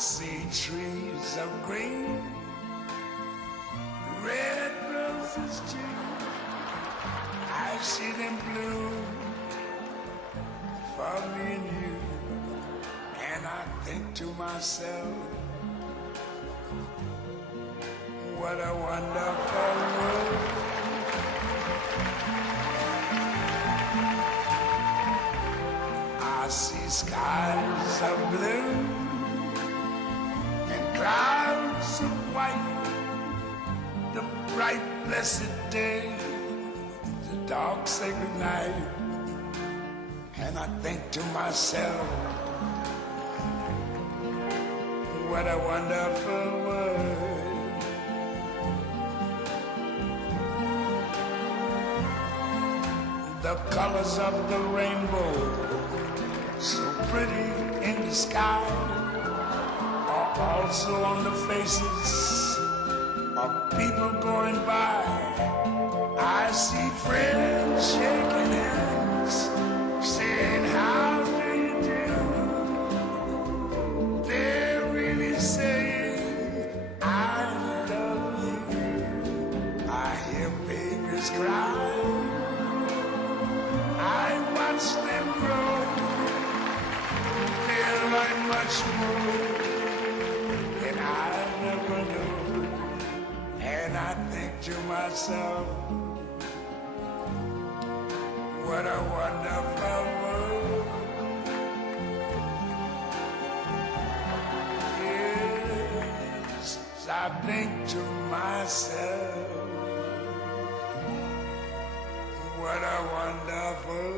see trees of green, red roses too. I see them bloom for me and you. And I think to myself, what a wonderful world. I see skies of blue and clouds of white, the bright blessed day, the dark sacred night. And I think to myself, what a wonderful world. The colors of the rainbow, so pretty in the sky, are also on the faces of people going by. I see friends shaking hands, saying, how do you do? They're really saying, I love you. I hear babies cry, I watch them grow. They learn much more than I never knew. And I think to myself, what a wonderful world. Yes, I think to myself, what a wonderful